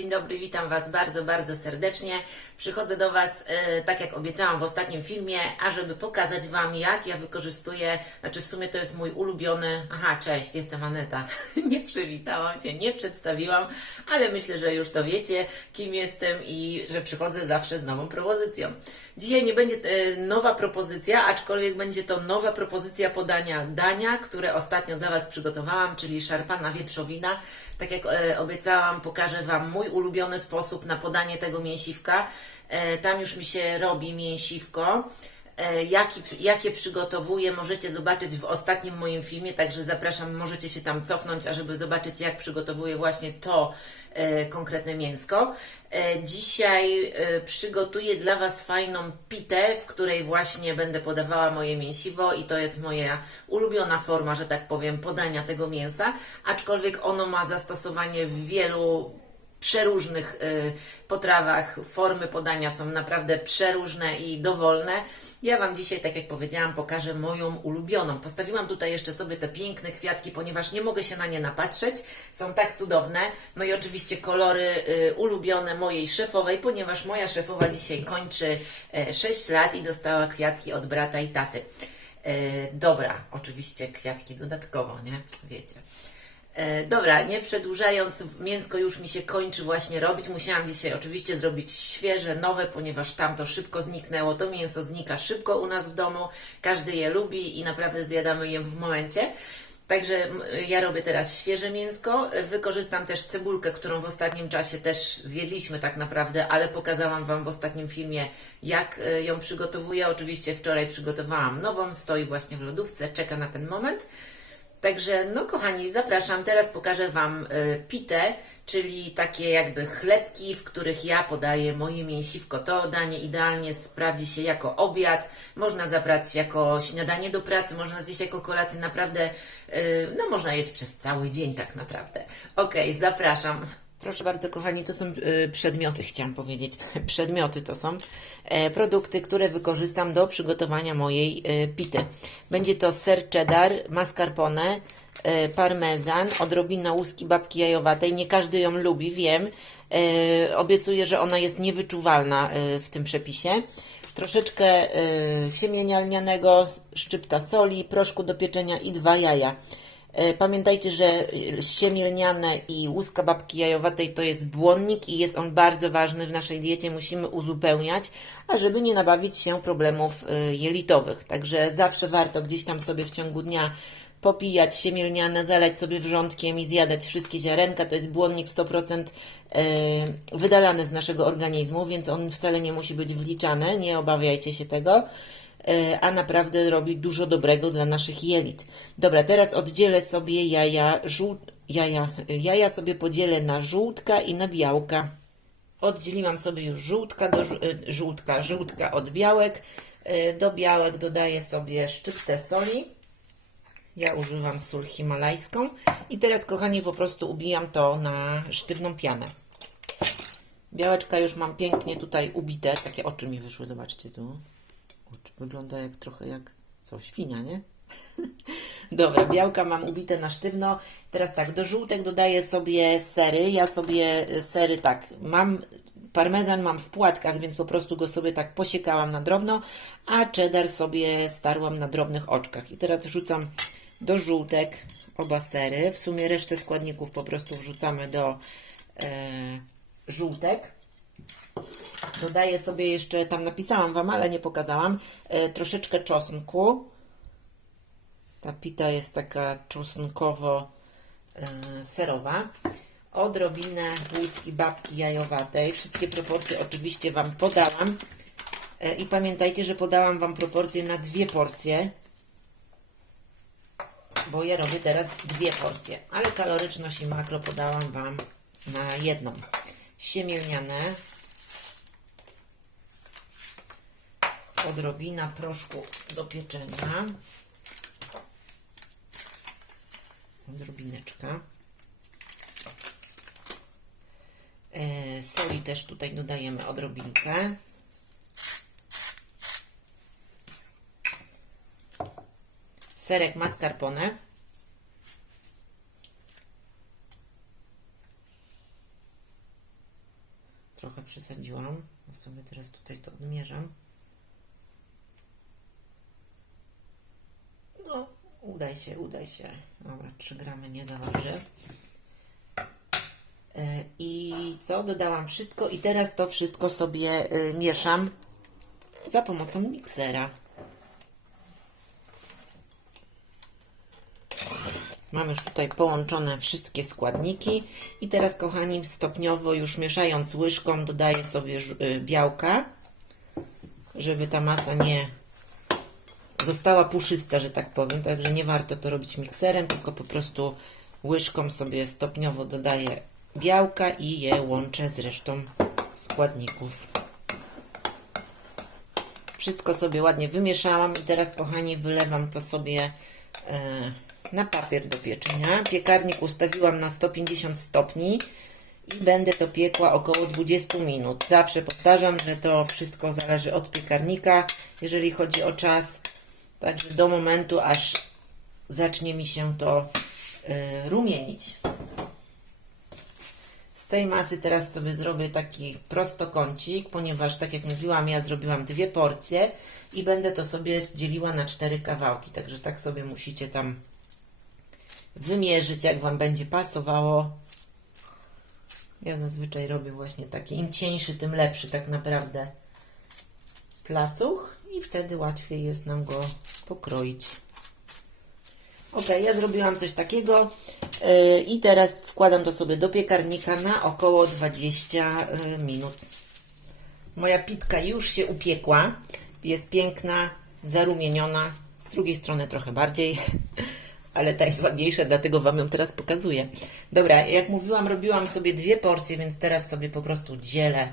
Dzień dobry, witam Was bardzo, bardzo serdecznie. Przychodzę do Was, e, tak jak obiecałam w ostatnim filmie, ażeby pokazać Wam, jak ja wykorzystuję, znaczy w sumie to jest mój ulubiony, aha, cześć, jestem Aneta. nie przywitałam się, nie przedstawiłam, ale myślę, że już to wiecie, kim jestem i że przychodzę zawsze z nową propozycją. Dzisiaj nie będzie e, nowa propozycja, aczkolwiek będzie to nowa propozycja podania dania, które ostatnio dla Was przygotowałam, czyli szarpana wieprzowina. Tak jak e, obiecałam, pokażę Wam mój ulubiony sposób na podanie tego mięsiwka. E, tam już mi się robi mięsiwko. E, jaki, jakie przygotowuję, możecie zobaczyć w ostatnim moim filmie, także zapraszam, możecie się tam cofnąć, ażeby zobaczyć, jak przygotowuję właśnie to e, konkretne mięsko. E, dzisiaj przygotuję dla Was fajną pitę, w której właśnie będę podawała moje mięsiwo i to jest moja ulubiona forma, że tak powiem, podania tego mięsa, aczkolwiek ono ma zastosowanie w wielu przeróżnych potrawach. Formy podania są naprawdę przeróżne i dowolne. Ja Wam dzisiaj, tak jak powiedziałam, pokażę moją ulubioną. Postawiłam tutaj jeszcze sobie te piękne kwiatki, ponieważ nie mogę się na nie napatrzeć. Są tak cudowne. No i oczywiście kolory y, ulubione mojej szefowej, ponieważ moja szefowa dzisiaj kończy e, 6 lat i dostała kwiatki od brata i taty. E, dobra, oczywiście kwiatki dodatkowo, nie? Wiecie. E, dobra, nie przedłużając, mięsko już mi się kończy właśnie robić. Musiałam dzisiaj oczywiście zrobić świeże, nowe, ponieważ tamto szybko zniknęło. To mięso znika szybko u nas w domu. Każdy je lubi i naprawdę zjadamy je w momencie. Także ja robię teraz świeże mięsko. Wykorzystam też cebulkę, którą w ostatnim czasie też zjedliśmy tak naprawdę, ale pokazałam Wam w ostatnim filmie, jak e, ją przygotowuję. Oczywiście wczoraj przygotowałam nową, stoi właśnie w lodówce, czeka na ten moment. Także, no kochani, zapraszam. Teraz pokażę Wam y, pitę, czyli takie jakby chlebki, w których ja podaję moje mięsiwko. To danie idealnie sprawdzi się jako obiad, można zabrać jako śniadanie do pracy, można zjeść jako kolację, naprawdę, y, no można jeść przez cały dzień tak naprawdę. Okej, zapraszam. Proszę bardzo, kochani, to są y, przedmioty, chciałam powiedzieć. Przedmioty to są e, produkty, które wykorzystam do przygotowania mojej e, pity. Będzie to ser cheddar, mascarpone, e, parmezan, odrobina łuski babki jajowatej. Nie każdy ją lubi, wiem. Obiecuję, że ona jest niewyczuwalna w tym przepisie. Troszeczkę siemienia lnianego, szczypta soli, proszku do pieczenia i dwa jaja. E, Pamiętajcie, że e, siemię lniane i łuska babki jajowatej to jest błonnik i jest on bardzo ważny w naszej diecie. Musimy uzupełniać, a żeby nie nabawić się problemów e, jelitowych. Także zawsze warto gdzieś tam sobie w ciągu dnia popijać siemię lniane, zalać sobie wrzątkiem i zjadać wszystkie ziarenka. To jest błonnik 100% e, wydalany z naszego organizmu, więc on wcale nie musi być wliczany. Nie obawiajcie się tego a naprawdę robi dużo dobrego dla naszych jelit. Dobra, teraz oddzielę sobie jaja, żół, jaja, jaja sobie podzielę na żółtka i na białka. Oddzieliłam sobie już żółtka, do, e, żółtka, żółtka od białek. E, Do białek dodaję sobie szczyptę soli. Ja używam sól himalajską. I teraz, kochani, po prostu ubijam to na sztywną pianę. Białeczka już mam pięknie tutaj ubite. Takie oczy mi wyszły, zobaczcie tu. Wygląda jak trochę jak co, świnia, nie? Dobra, białka mam ubite na sztywno. Teraz tak, do żółtek dodaję sobie sery. Ja sobie y, sery tak, mam parmezan mam w płatkach, więc po prostu go sobie tak posiekałam na drobno, a cheddar sobie starłam na drobnych oczkach. I teraz wrzucam do żółtek oba sery. W sumie resztę składników po prostu wrzucamy do e, żółtek. Dodaję sobie jeszcze, tam napisałam Wam, ale nie pokazałam, e, troszeczkę czosnku. Ta pita jest taka czosnkowo-serowa. Odrobinę łuski babki jajowatej. Wszystkie proporcje oczywiście Wam podałam. E, I pamiętajcie, że podałam Wam proporcje na dwie porcje. Bo ja robię teraz dwie porcje. Ale kaloryczność i makro podałam Wam na jedną. Siemielniane. Odrobina proszku do pieczenia. Odrobineczka. E, Soli też tutaj dodajemy odrobinkę. Serek mascarpone. Trochę przesadziłam. Ja sobie teraz tutaj to odmierzam. No, udaj się, udaj się. Dobra, 3 gramy nie zaważy. E, I co? Dodałam wszystko i teraz to wszystko sobie y, mieszam za pomocą miksera. Mam już tutaj połączone wszystkie składniki i teraz kochani stopniowo już mieszając łyżką dodaję sobie y, białka, żeby ta masa nie została puszysta, że tak powiem, także nie warto to robić mikserem, tylko po prostu łyżką sobie stopniowo dodaję białka i je łączę z resztą składników. Wszystko sobie ładnie wymieszałam i teraz kochani wylewam to sobie e, na papier do pieczenia. Piekarnik ustawiłam na 150 stopni i będę to piekła około 20 minut. Zawsze powtarzam, że to wszystko zależy od piekarnika, jeżeli chodzi o czas. Także do momentu, aż zacznie mi się to e, rumienić. Z tej masy teraz sobie zrobię taki prostokącik, ponieważ tak jak mówiłam, ja zrobiłam dwie porcje i będę to sobie dzieliła na cztery kawałki. Także tak sobie musicie tam wymierzyć, jak Wam będzie pasowało. Ja zazwyczaj robię właśnie taki, im cieńszy, tym lepszy tak naprawdę placuch i wtedy łatwiej jest nam go pokroić. Ok, ja zrobiłam coś takiego yy, i teraz wkładam to sobie do piekarnika na około 20 yy, minut. Moja pitka już się upiekła, jest piękna, zarumieniona, z drugiej strony trochę bardziej, ale ta jest ładniejsza, dlatego Wam ją teraz pokazuję. Dobra, jak mówiłam, robiłam sobie dwie porcje, więc teraz sobie po prostu dzielę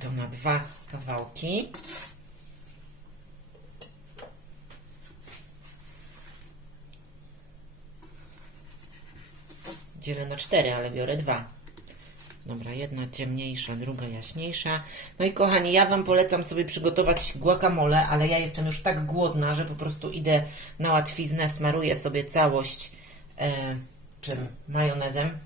to na dwa kawałki. Dzielę na cztery, ale biorę dwa. Dobra, jedna ciemniejsza, druga jaśniejsza. No i kochani, ja Wam polecam sobie przygotować guacamole, ale ja jestem już tak głodna, że po prostu idę na łatwiznę, smaruję sobie całość e, czym? Majonezem.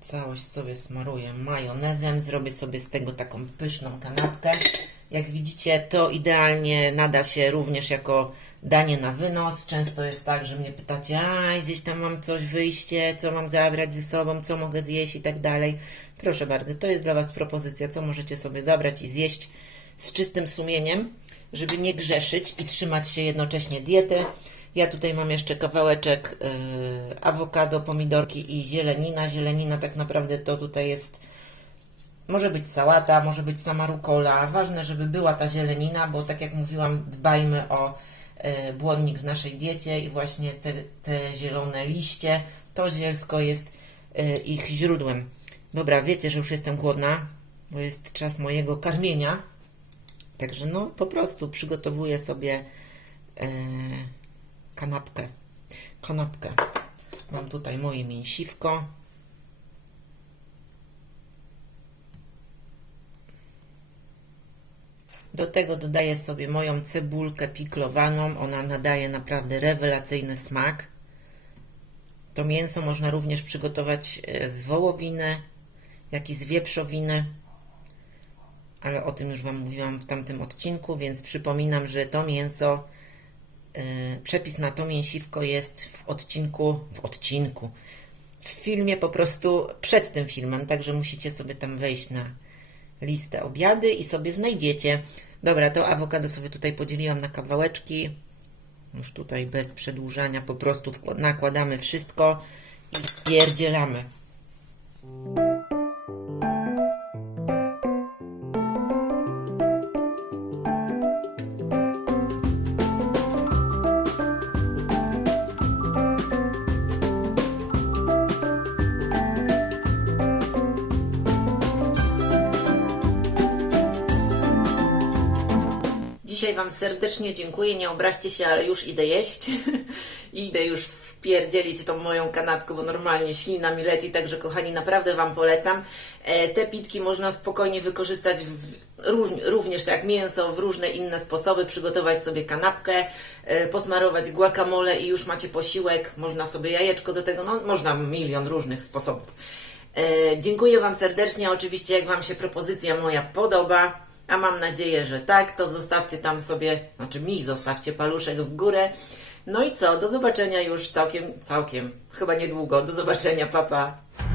Całość sobie smaruję majonezem, zrobię sobie z tego taką pyszną kanapkę. Jak widzicie, to idealnie nada się również jako danie na wynos. Często jest tak, że mnie pytacie, a gdzieś tam mam coś, wyjście, co mam zabrać ze sobą, co mogę zjeść i tak dalej. Proszę bardzo, to jest dla Was propozycja, co możecie sobie zabrać i zjeść z czystym sumieniem, żeby nie grzeszyć i trzymać się jednocześnie diety. Ja tutaj mam jeszcze kawałeczek yy, awokado, pomidorki i zielenina. Zielenina tak naprawdę to tutaj jest może być sałata, może być sama rukola. Ważne, żeby była ta zielenina, bo tak jak mówiłam, dbajmy o e, błonnik w naszej diecie i właśnie te, te zielone liście, to zielsko jest e, ich źródłem. Dobra, wiecie, że już jestem głodna, bo jest czas mojego karmienia. Także no, po prostu przygotowuję sobie e, kanapkę. Kanapkę. Mam tutaj moje mięsiwko. Do tego dodaję sobie moją cebulkę piklowaną. Ona nadaje naprawdę rewelacyjny smak. To mięso można również przygotować e, z wołowiny, jak i z wieprzowiny. Ale o tym już Wam mówiłam w tamtym odcinku, więc przypominam, że to mięso, e, przepis na to mięsiwko jest w odcinku, w odcinku, w filmie po prostu przed tym filmem, także musicie sobie tam wejść na listę obiady i sobie znajdziecie. Dobra, to awokado sobie tutaj podzieliłam na kawałeczki. Już tutaj bez przedłużania po prostu nakładamy wszystko i wpierdzielamy. Dzisiaj Wam serdecznie dziękuję. Nie obraźcie się, ale już idę jeść. Idę już wpierdzielić tą moją kanapkę, bo normalnie ślina mi leci, także kochani, naprawdę Wam polecam. E, te pitki można spokojnie wykorzystać w, również tak jak mięso, w różne inne sposoby, przygotować sobie kanapkę, e, posmarować guacamole i już macie posiłek, można sobie jajeczko do tego, no można milion różnych sposobów. E, dziękuję Wam serdecznie. Oczywiście, jak Wam się propozycja moja podoba, a mam nadzieję, że tak, to zostawcie tam sobie, znaczy mi zostawcie paluszek w górę. No i co? Do zobaczenia już całkiem, całkiem, chyba niedługo. Do zobaczenia, papa. Pa.